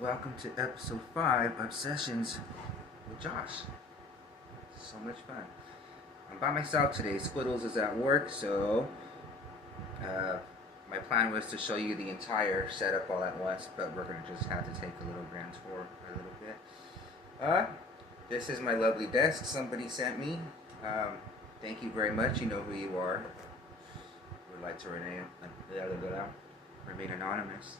Welcome to episode 5 of Sessions with Josh. So much fun. I'm by myself today. Squiddles is at work, so my plan was to show you the entire setup all at once, but we're going to just have to take a little grand tour for a little bit. This is my lovely desk somebody sent me. Thank you very much. You know who you are. Would like to remain anonymous.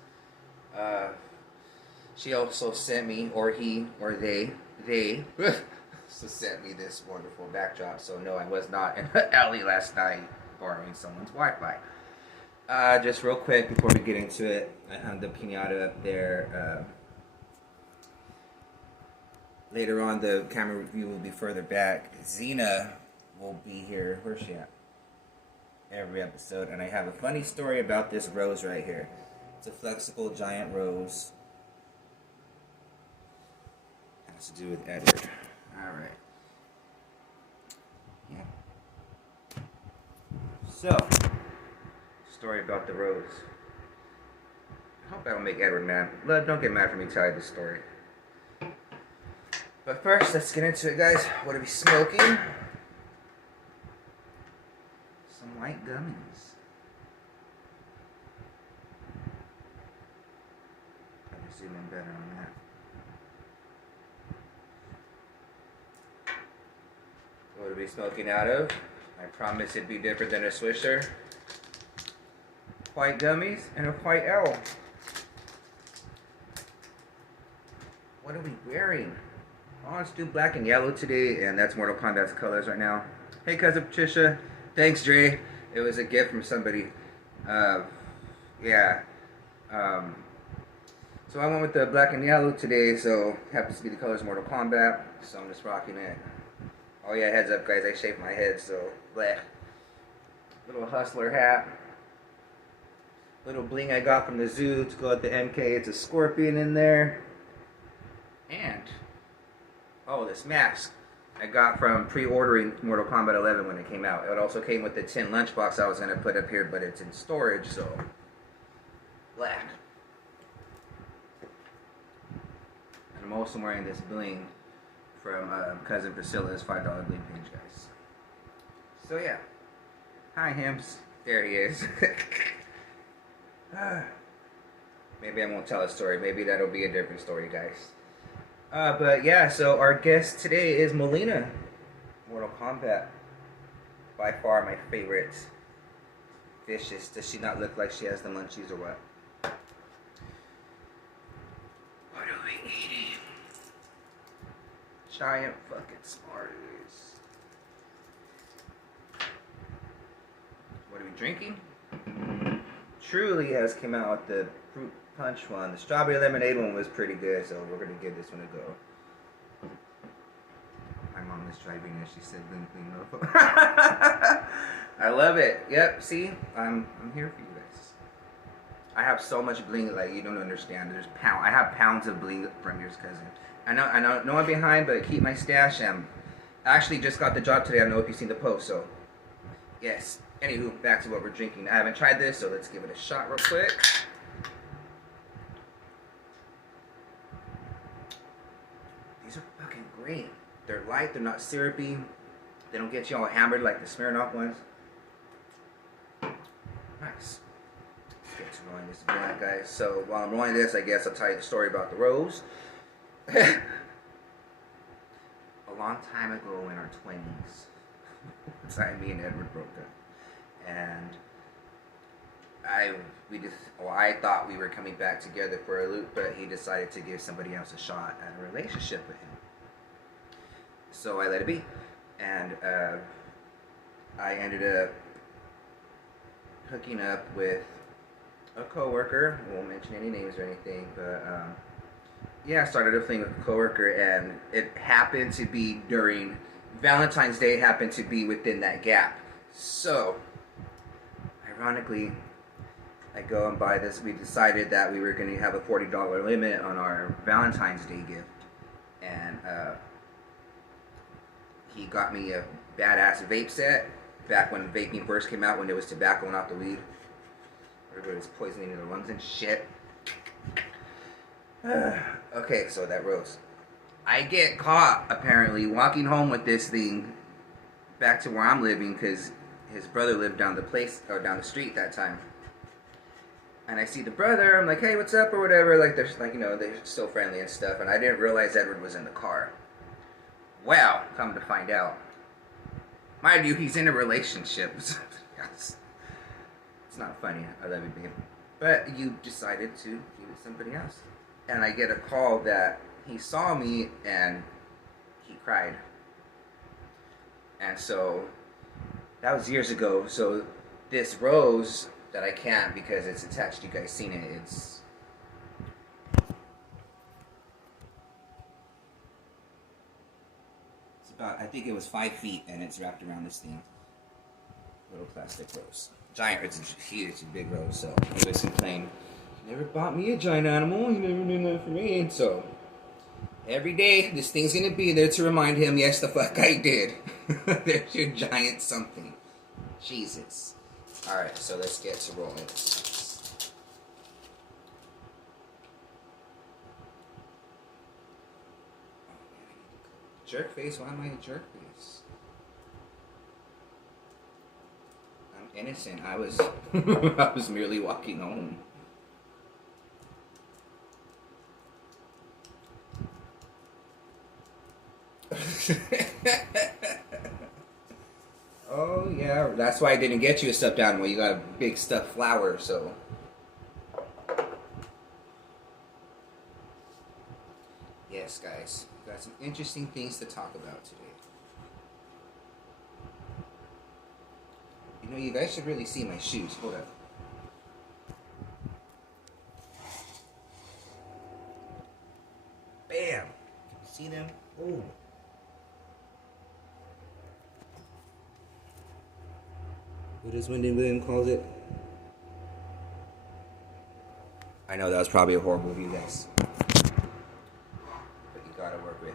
She also sent me, or he, or they so sent me this wonderful backdrop. So no, I was not in the alley last night borrowing someone's Wi-Fi. Just real quick before we get into it, I hung the pinata up there. Later on, the camera view will be further back. Xena will be here. Where's she at? Every episode. And I have a funny story about this rose right here. It's a flexible giant rose. Has to do with Edward. Alright. Yeah. So, story about the rose. I hope I don't make Edward mad. Don't get mad for me telling this story. But first, let's get into it, guys. What are we smoking? Some white gummies. Try to zoom in better on that. What are we smoking out of? I promise it'd be different than a Swisher. White gummies and a white owl. What are we wearing? Oh, let's do black and yellow today, and that's Mortal Kombat's colors right now. Hey, cousin Patricia. Thanks, Dre. It was a gift from somebody. Yeah. So I went with the black and yellow today, so happens to be the colors Mortal Kombat, so I'm just rocking it. Oh yeah, heads up, guys, I shaved my head, so bleh. Little hustler hat. Little bling I got from the zoo to go at the MK. It's a scorpion in there. And oh, this mask I got from pre-ordering Mortal Kombat 11 when it came out. It also came with the tin lunchbox I was going to put up here, but it's in storage, so black. And I'm also wearing this bling from cousin Priscilla's $5 bling page, guys. So yeah. Hi, Hims. There he is. Maybe I won't tell a story. Maybe that'll be a different story, guys. But yeah, so our guest today is Melina. Mortal Kombat. By far my favorite. Vicious. Does she not look like she has the munchies or what? What are we eating? Giant fucking Smarties. What are we drinking? Truly has came out with the fruit punch one. The strawberry lemonade one was pretty good, so we're gonna give this one a go. My mom is driving and she said bling bling mofo. I love it. Yep, see? I'm here for you guys. I have so much bling, like you don't understand. I have pounds of bling from your cousin. I know I'm behind, but keep my stash. I actually just got the job today. I don't know if you've seen the post, so yes. Anywho, back to what we're drinking. I haven't tried this, so let's give it a shot real quick. These are fucking great. They're light, they're not syrupy. They don't get you all hammered like the Smirnoff ones. Nice. Let's get to rolling this blunt, guys. So while I'm rolling this, I guess I'll tell you the story about the rose. A long time ago in our 20s, me and Edward broke up. And I thought we were coming back together for a loop, but he decided to give somebody else a shot at a relationship with him. So I let it be. And I ended up hooking up with a coworker. I won't mention any names or anything, but yeah, I started a thing with a coworker, and it happened to be during Valentine's Day. Happened to be within that gap. So ironically, I go and buy this. We decided that we were going to have a $40 limit on our Valentine's Day gift, and he got me a badass vape set back when vaping first came out, when there was tobacco and not the weed. Everybody was poisoning their lungs and shit. Okay, so that rose. I get caught apparently walking home with this thing back to where I'm living because his brother lived down the place or down the street that time. And I see the brother. I'm like, hey, what's up or whatever. Like they're like they're still friendly and stuff. And I didn't realize Edward was in the car. Well, come to find out, mind you, he's in a relationship. It's not funny. I love you, babe. But you decided to be with somebody else. And I get a call that he saw me and he cried. And so that was years ago. So this rose that I can't because it's attached. You guys seen it? It's about, I think it was 5 feet, and it's wrapped around this thing. Little plastic rose. Giant. It's huge. It's a big rose. So he was complaining, "You never bought me a giant animal. You never did that for me." And so every day, this thing's gonna be there to remind him, yes, the fuck I did. There's your giant something. Jesus. Alright, so let's get to rolling. Jerk face? Why am I a jerk face? I'm innocent. I was I was merely walking home. Oh yeah, that's why I didn't get you a stuffed animal. You got a big stuffed flower, so. Yes, guys, we've got some interesting things to talk about today. You know, you guys should really see my shoes. Hold up. Bam! See them? Oh. What does Wyndham William calls it? I know that was probably a horrible view, guys. But you gotta work with me.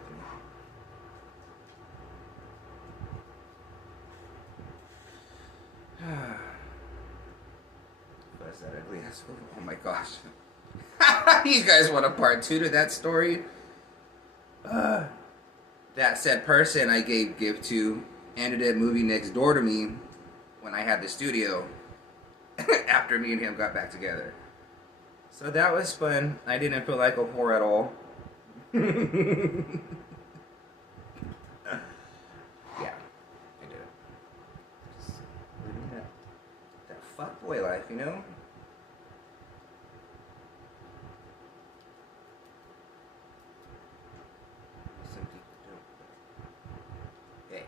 What's that ugly asshole? Oh my gosh. You guys want a part 2 to that story? That said person I gave gift to ended up moving next door to me when I had the studio after me and him got back together. So that was fun. I didn't feel like a whore at all. Yeah, I did. Just living that fuckboy life, you know? Some people don't. Hey.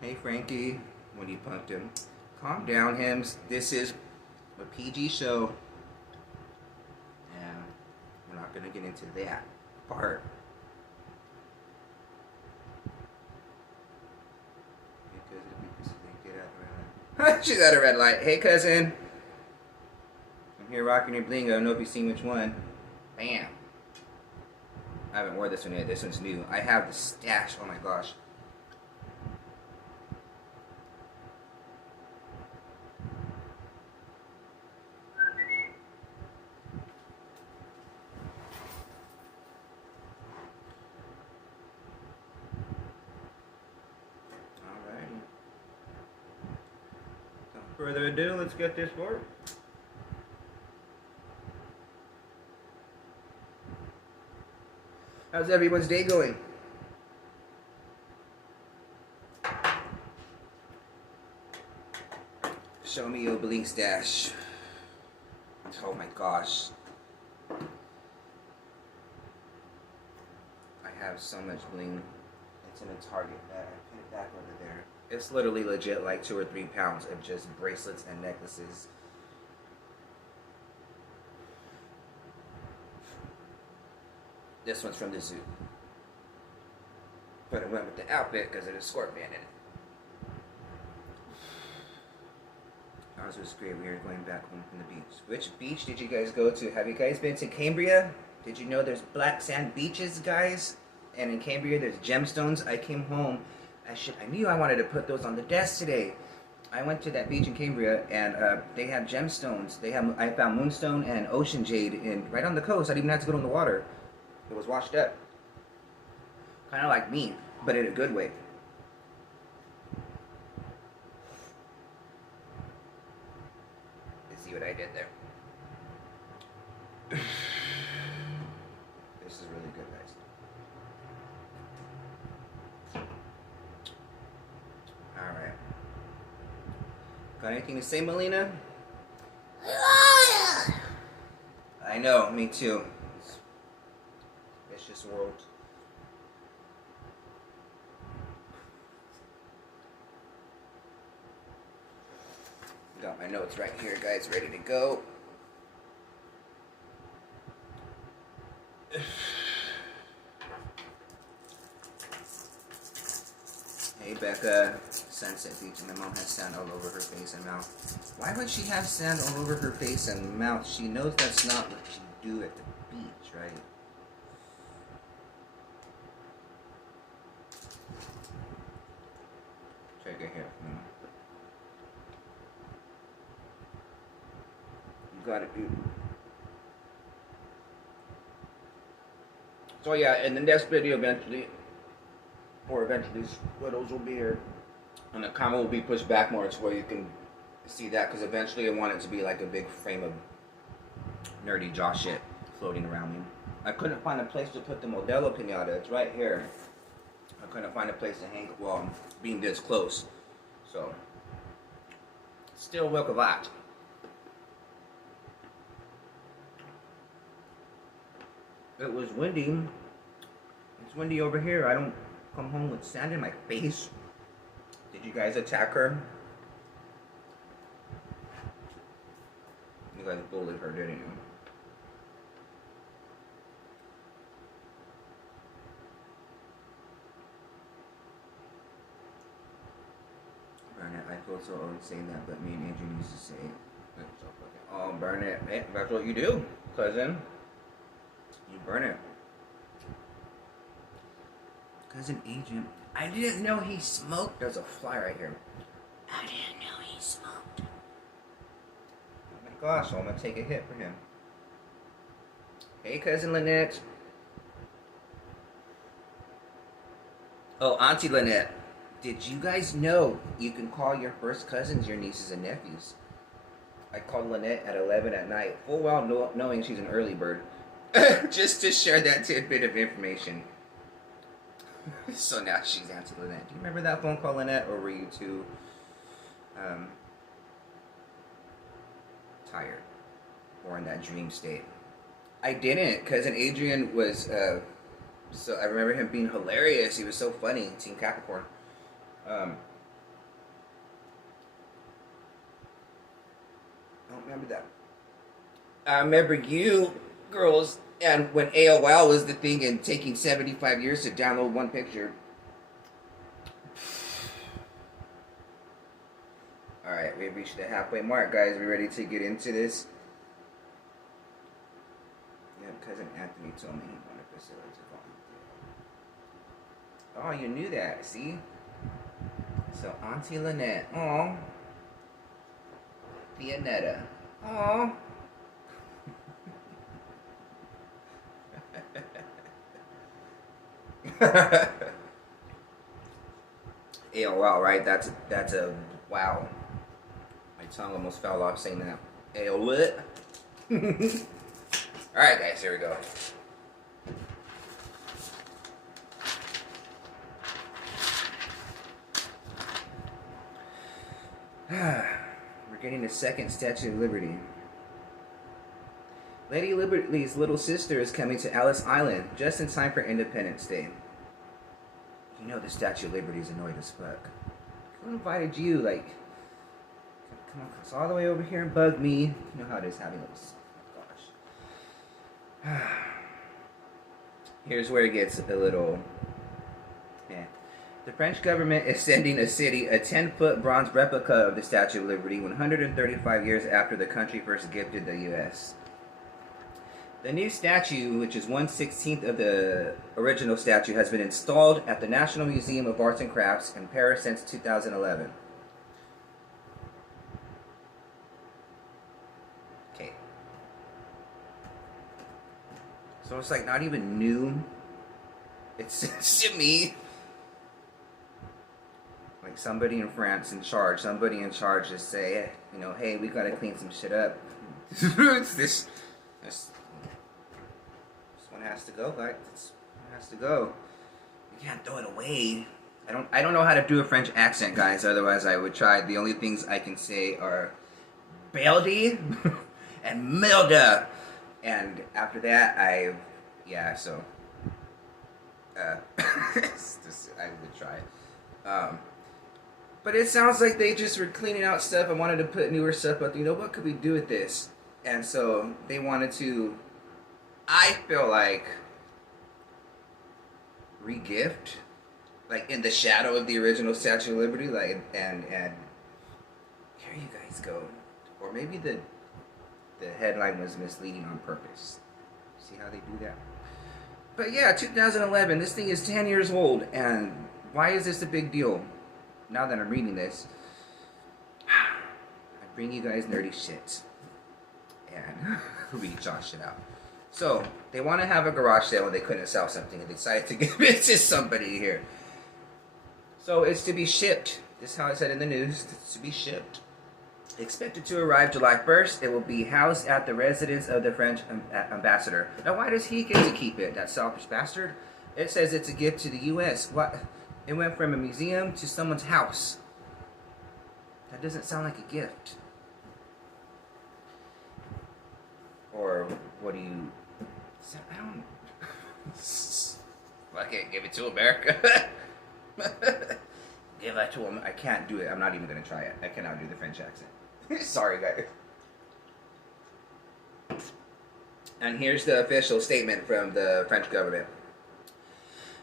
Hey Frankie, when you punked him. Calm down, Hims. This is a PG show. And we're not gonna get into that part. Because they get out the red light. She's at a red light. Hey cousin. I'm here rocking your bling. I don't know if you've seen which one. Bam. I haven't worn this one yet. This one's new. I have the stash. Oh my gosh. Further ado, let's get this work. How's everyone's day going? Show me your bling stash. Oh my gosh. I have so much bling. It's in a Target bag. I put it back over there. It's literally legit like 2 or 3 pounds of just bracelets and necklaces. This one's from the zoo. But it went with the outfit because of the scorpion in it. Ours was great. We were going back home from the beach. Which beach did you guys go to? Have you guys been to Cambria? Did you know there's black sand beaches, guys? And in Cambria there's gemstones. I came home. I knew I wanted to put those on the desk today. I went to that beach in Cambria, and they had gemstones. I found moonstone and ocean jade right on the coast. I didn't even have to go in the water. It was washed up, kind of like me, but in a good way. Let's see what I did there. This is really good, guys. All right. Got anything to say, Melina? I know, me too. Vicious world. Got my notes right here, guys, ready to go. Hey, Becca. Sunset Beach, and my mom has sand all over her face and mouth. Why would she have sand all over her face and mouth? She knows that's not what she do at the beach, right? Check it here. You got it, dude. So yeah, in the next video eventually photos will be here. And the camera will be pushed back more to where you can see that, because eventually I want it to be like a big frame of nerdy jaw shit floating around me. I couldn't find a place to put the Modelo Pinata. It's right here. I couldn't find a place to hang it while being this close. So, still welcome back. It was windy. It's windy over here. I don't come home with sand in my face. Did you guys attack her? You guys bullied her, didn't you? Burnett, I feel so old saying that, but me and Adrian used to say it. Oh, Burnett, hey, that's what you do, cousin. You burn it. Cousin Agent. I didn't know he smoked. There's a fly right here. I didn't know he smoked. Oh my gosh, I'm gonna take a hit for him. Hey, Cousin Lynette. Oh, Auntie Lynette. Did you guys know you can call your first cousins your nieces and nephews? I called Lynette at 11 at night, full well knowing she's an early bird. Just to share that tidbit of information. So now she's Auntie Lynette. Do you remember that phone call, Lynette, or were you too tired or in that dream state? I didn't. Cousin Adrian was, so I remember him being hilarious. He was so funny. Team Capricorn. I don't remember that. I remember you girls, and when AOL was the thing and taking 75 years to download one picture. Alright, we've reached the halfway mark, guys. We ready to get into this? Yep, Cousin Anthony told me he wanted Priscilla to volunteer. Oh, you knew that, see? So, Auntie Lynette. Aw. Fianetta. Aw. AOL, right? That's a wow. My tongue almost fell off saying that. AOL. Alright, guys, here we go. We're getting the second Statue of Liberty. Lady Liberty's little sister is coming to Ellis Island just in time for Independence Day. You know the Statue of Liberty is annoyed as fuck. Who invited you? Like, come across all the way over here and bug me. You know how it is having little. Oh gosh. Here's where it gets a little. Yeah. The French government is sending a city a 10-foot bronze replica of the Statue of Liberty 135 years after the country first gifted the U.S. The new statue, which is 1/16 of the original statue, has been installed at the National Museum of Arts and Crafts in Paris since 2011. So it's like not even new. It's to me like somebody in France in charge. Somebody in charge just say, you know, hey, we gotta clean some shit up. this one has to go, guys. This one has to go. You can't throw it away. I don't know how to do a French accent, guys. Otherwise, I would try. The only things I can say are "beldy" and "milda," and after that, so I would try. But it sounds like they just were cleaning out stuff. I wanted to put newer stuff, but you know, what could we do with this? And so they wanted to, I feel like, re-gift, like in the shadow of the original Statue of Liberty, like, and here you guys go. Or maybe the headline was misleading on purpose. See how they do that? But yeah, 2011, this thing is 10 years old, and why is this a big deal? Now that I'm reading this, I bring you guys nerdy shit, and we josh it out. So, they want to have a garage sale and they couldn't sell something, and they decided to give it to somebody here. So, it's to be shipped. This is how it said in the news. It's to be shipped. Expected to arrive July 1st. It will be housed at the residence of the French ambassador. Now, why does he get to keep it, that selfish bastard? It says it's a gift to the U.S. What? It went from a museum to someone's house. That doesn't sound like a gift. Or, what do you... I don't... Okay, give it to America. Give that to him. I can't do it. I'm not even going to try it. I cannot do the French accent. Sorry, guys. And here's the official statement from the French government.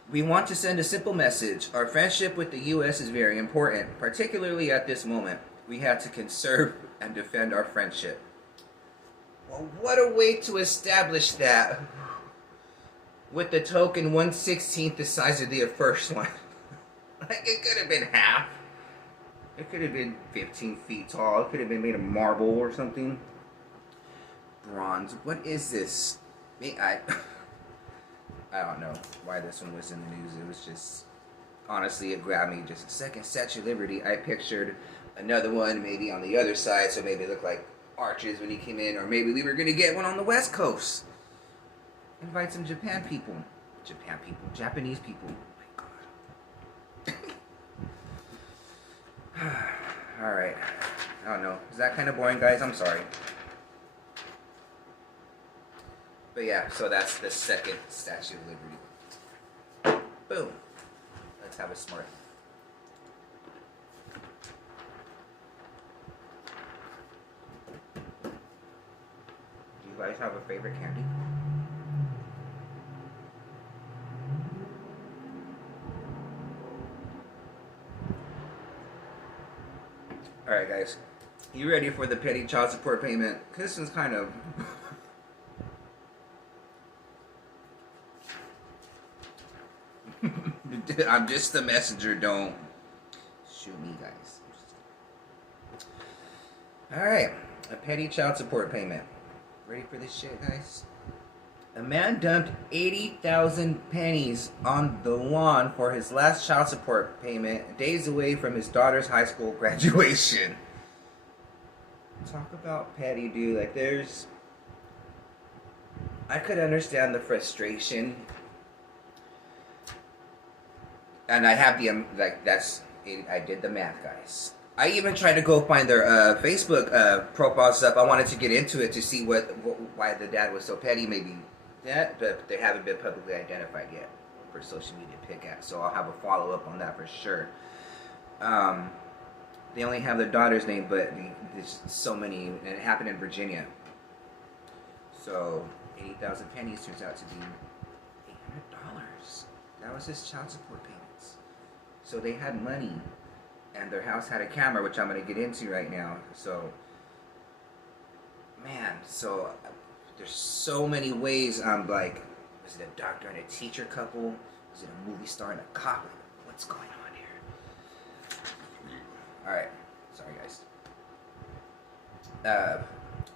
We want to send a simple message. Our friendship with the U.S. is very important, particularly at this moment. We have to conserve and defend our friendship. Well, what a way to establish that with the token 1/16 the size of the first one. Like, it could have been half. It could have been 15 feet tall. It could have been made of marble or something. Bronze. What is this? I don't know why this one was in the news. It was just, honestly, it grabbed me. Just a second. Statue of Liberty. I pictured another one maybe on the other side, so maybe it looked like arches when he came in, or maybe we were going to get one on the West Coast. Invite some Japanese people. Alright. I don't know. Is that kind of boring, guys? I'm sorry. But yeah, so that's the second Statue of Liberty. Boom. Let's have a smart. Do you guys have a favorite candy? Alright, guys. You ready for the petty child support payment? This one's kind of... I'm just the messenger, don't shoot me, guys. Alright. A petty child support payment. Ready for this shit, guys? A man dumped 80,000 pennies on the lawn for his last child support payment, days away from his daughter's high school graduation. Talk about petty, dude. Like, I could understand the frustration. And I have the, I did the math, guys. I even tried to go find their Facebook profile stuff. I wanted to get into it to see why the dad was so petty, maybe. That, but they haven't been publicly identified yet for social media pick at, so I'll have a follow-up on that for sure. They only have their daughter's name, but there's so many, and it happened in Virginia. So 80,000 pennies turns out to be $800. That was his child support payments. So they had money, and their house had a camera, which I'm going to get into right now. So, man, so... There's so many ways I'm like, is it a doctor and a teacher couple? Is it a movie star and a cop? What's going on here? Alright. Sorry, guys.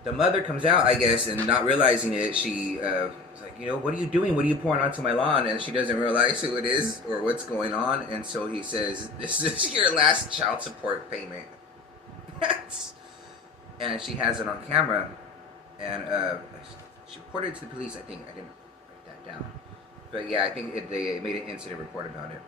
The mother comes out, I guess, and not realizing it, she is like, what are you doing? What are you pouring onto my lawn? And she doesn't realize who it is or what's going on. And so he says, this is your last child support payment. And she has it on camera. And she reported it to the police, I think. I didn't write that down. But yeah, I think they made an incident report about it.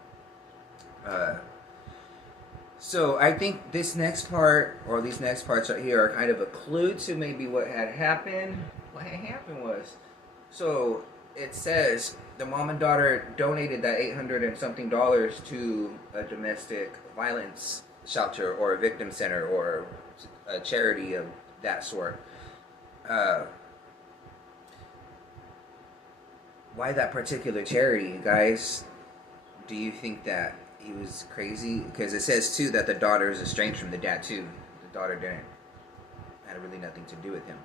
So I think this next part, or these next parts right here, are kind of a clue to maybe what had happened. What had happened was, so it says the mom and daughter donated that $800 and something to a domestic violence shelter or a victim center or a charity of that sort. Why that particular charity, guys? Do you think that he was crazy? Because it says too that the daughter is estranged from the dad too. The daughter had really nothing to do with him.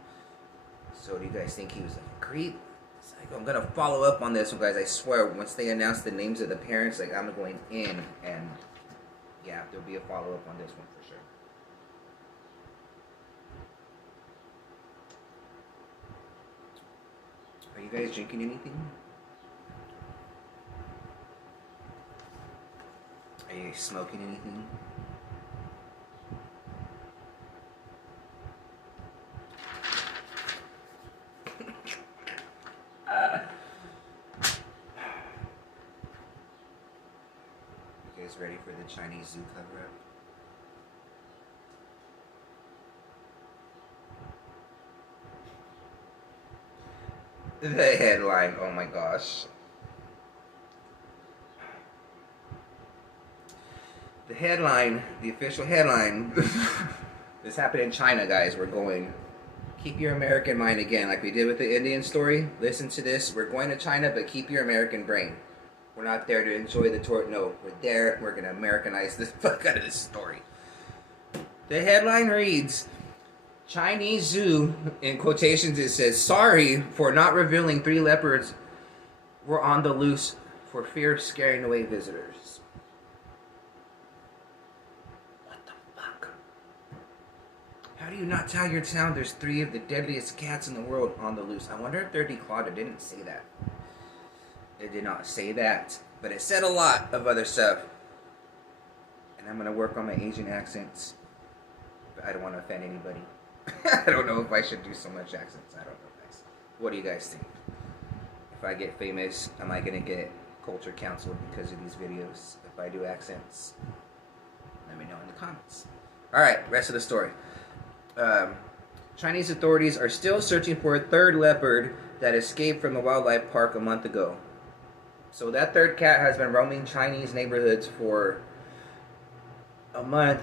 So do you guys think he was like a creep? It's like, I'm gonna follow up on this one, guys. I swear, once they announce the names of the parents, like I'm going in, and yeah, there'll be a follow up on this one for sure. Are you guys drinking anything? Are you smoking anything? You guys ready for the Chinese zoo cover-up? The headline, oh my gosh. The headline, the official headline, this happened in China, guys. We're going, keep your American mind again, like we did with the Indian story. Listen to this. We're going to China, but keep your American brain. We're not there to enjoy the tour. No, we're there. We're going to Americanize this fuck out of this story. The headline reads, Chinese zoo, in quotations it says, sorry for not revealing 3 leopards were on the loose for fear of scaring away visitors. What the fuck? How do you not tell your town there's 3 of the deadliest cats in the world on the loose? I wonder if they're declawed. It didn't say that. It did not say that. But it said a lot of other stuff. And I'm going to work on my Asian accents. But I don't want to offend anybody. I don't know if I should do so much accents. I don't know, guys. What do you guys think? If I get famous, am I going to get culture counseled because of these videos? If I do accents, let me know in the comments. Alright, rest of the story. Chinese authorities are still searching for a 3rd leopard that escaped from the wildlife park a month ago. So that 3rd cat has been roaming Chinese neighborhoods for a month,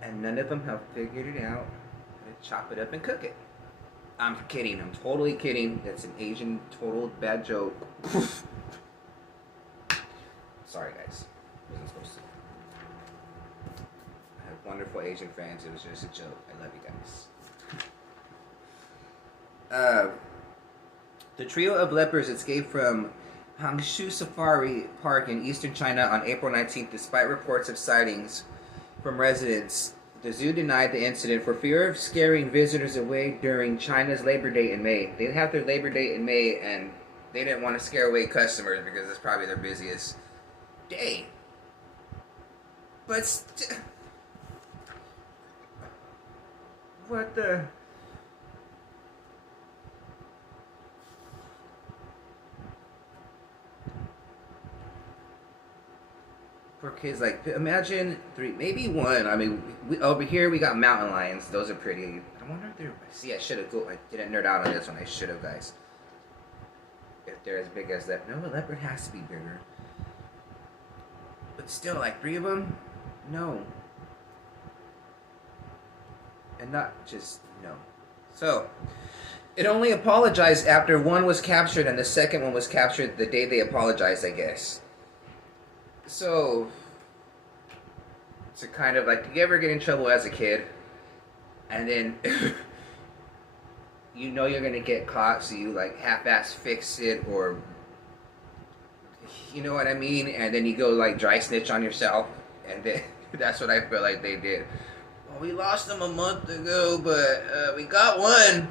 and none of them have figured it out. Chop it up and cook it. I'm kidding. I'm totally kidding. That's an Asian total bad joke. Sorry, guys. Wasn't supposed to. I have wonderful Asian friends. It was just a joke. I love you guys. The trio of leopards escaped from Hangshu Safari Park in eastern China on April 19th, despite reports of sightings from residents. The zoo denied the incident for fear of scaring visitors away during China's Labor Day in May. They have their Labor Day in May, and they didn't want to scare away customers because it's probably their busiest day. But what the... For kids, like, imagine 3, maybe 1. I mean, over here we got mountain lions. Those are pretty. I wonder if they're. See, I should have. I didn't nerd out on this one. I should have, guys. If they're as big as that, no, a leopard has to be bigger. But still, like 3 of them, no. And not just no. So, it only apologized after 1 was captured, and the second one was captured the day they apologized, I guess. So, it's a kind of like, do you ever get in trouble as a kid, and then you know you're gonna get caught, so you like half-ass fix it, or you know what I mean, and then you go like dry snitch on yourself, and then that's what I feel like they did. Well, we lost them a month ago, but we got one.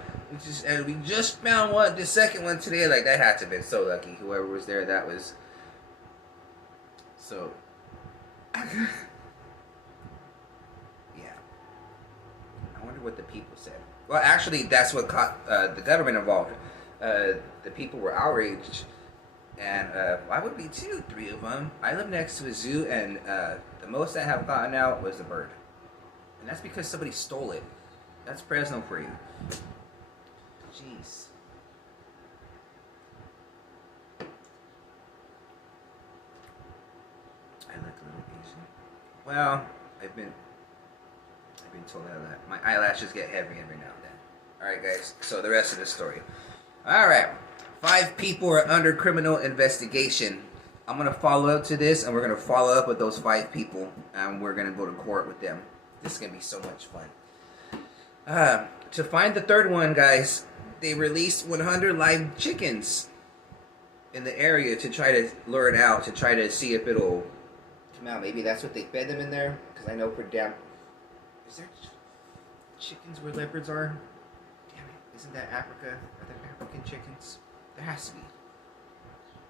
And we just found one, the second one today. Like, that had to have been so lucky. Whoever was there, that was so. Yeah. I wonder what the people said. Well, actually, that's what caught the government involved. The people were outraged, and why would be 2, 3 of them? I live next to a zoo, and the most I have gotten out was a bird, and that's because somebody stole it. That's Fresno for you. Jeez. I look a little Asian. Well, I've been told that my eyelashes get heavy every now and then. Alright guys, so the rest of the story. Alright. 5 people are under criminal investigation. I'm gonna follow up to this, and we're gonna follow up with those 5 people, and we're gonna go to court with them. This is gonna be so much fun. To find the third one, guys, they released 100 live chickens in the area to try to lure it out, to try to see if it'll come out. Maybe that's what they fed them in there, because I know for damn... Is there chickens where leopards are? Damn it, isn't that Africa? Are there African chickens? There has to be.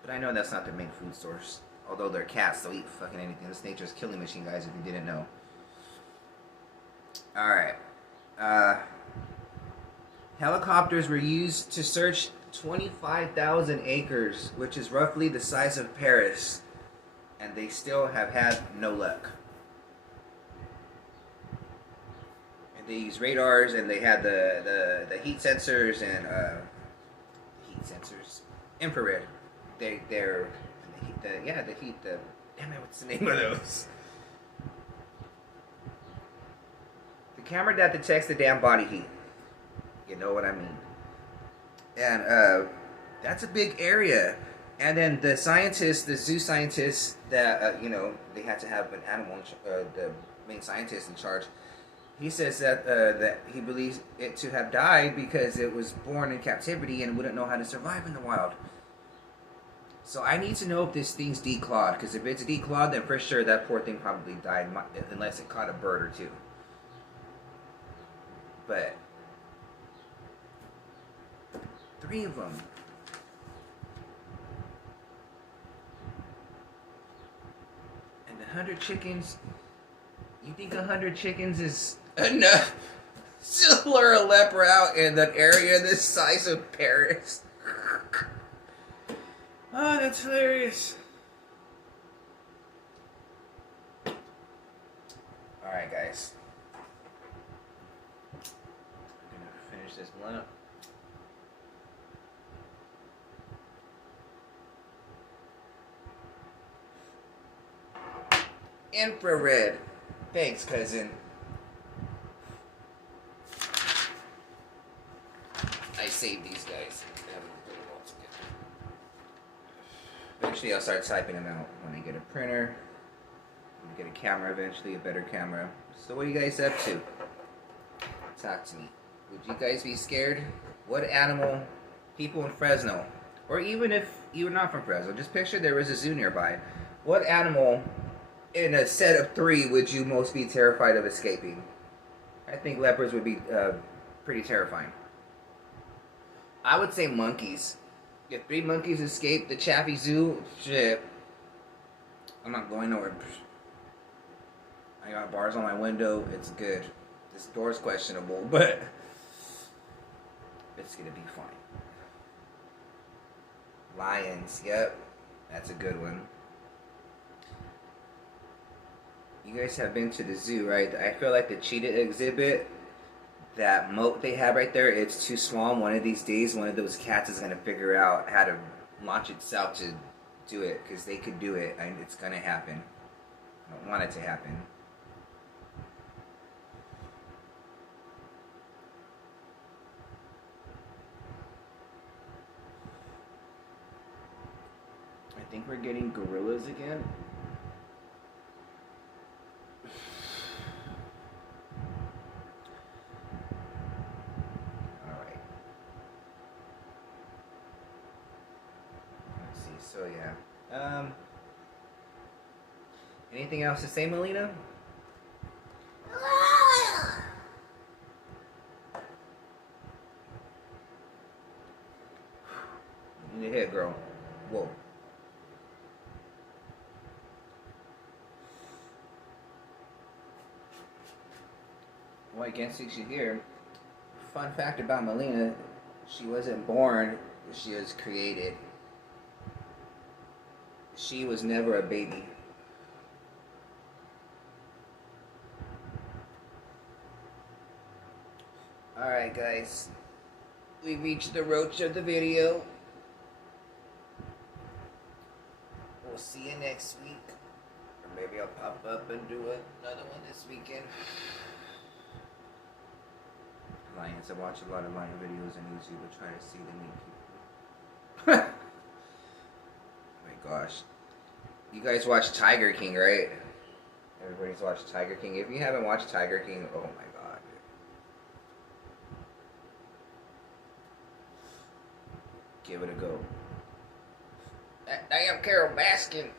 But I know that's not their main food source. Although they're cats, they'll eat fucking anything. This nature's killing machine, guys, if you didn't know. Alright. Helicopters were used to search 25,000 acres, which is roughly the size of Paris, and they still have had no luck. And they use radars, and they had the heat sensors and infrared. Damn it, what's the name of those? The camera that detects the damn body heat. You know what I mean? And that's a big area. And then the scientists, the zoo scientists that, they had to have an animal, the main scientist in charge. He says that he believes it to have died because it was born in captivity and wouldn't know how to survive in the wild. So I need to know if this thing's declawed, because if it's declawed, then for sure that poor thing probably died, unless it caught a bird or 2. But 3 of them. And 100 chickens. You think 100 chickens is enough to lure a leper out in an area the size of Paris? Oh, that's hilarious. Alright, guys. I'm gonna finish this blunt. Infrared. Thanks, cousin. I saved these guys. Eventually I'll start typing them out when I get a printer. When I get a camera eventually, a better camera. So what are you guys up to? Talk to me. Would you guys be scared? What animal, people in Fresno, or even if you're not from Fresno, just picture there was a zoo nearby. What animal in a set of 3 would you most be terrified of escaping? I think leopards would be pretty terrifying. I would say monkeys. If 3 monkeys escape the Chaffee Zoo, shit, I'm not going nowhere. I got bars on my window. It's good. This door's questionable, but it's gonna be fine. Lions, yep, that's a good one. You guys have been to the zoo, right? I feel like the cheetah exhibit, that moat they have right there, it's too small. One of these days, one of those cats is going to figure out how to launch itself to do it, because they could do it, and it's going to happen. I don't want it to happen. I think we're getting gorillas again. So yeah. Anything else to say, Melina? Well, I guess you should hear. Fun fact about Melina, she wasn't born, she was created. She was never a baby. Alright guys, we reached the roach of the video. We'll see you next week. Or maybe I'll pop up and do another one this weekend. Lions, I watch a lot of lion videos on YouTube and try to see the meat people. Oh my gosh. You guys watch Tiger King, right? Everybody's watched Tiger King. If you haven't watched Tiger King, oh my god. Give it a go. Damn Carol Baskin.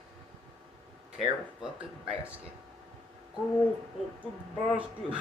Carol fucking Baskin. Carol fucking Baskin.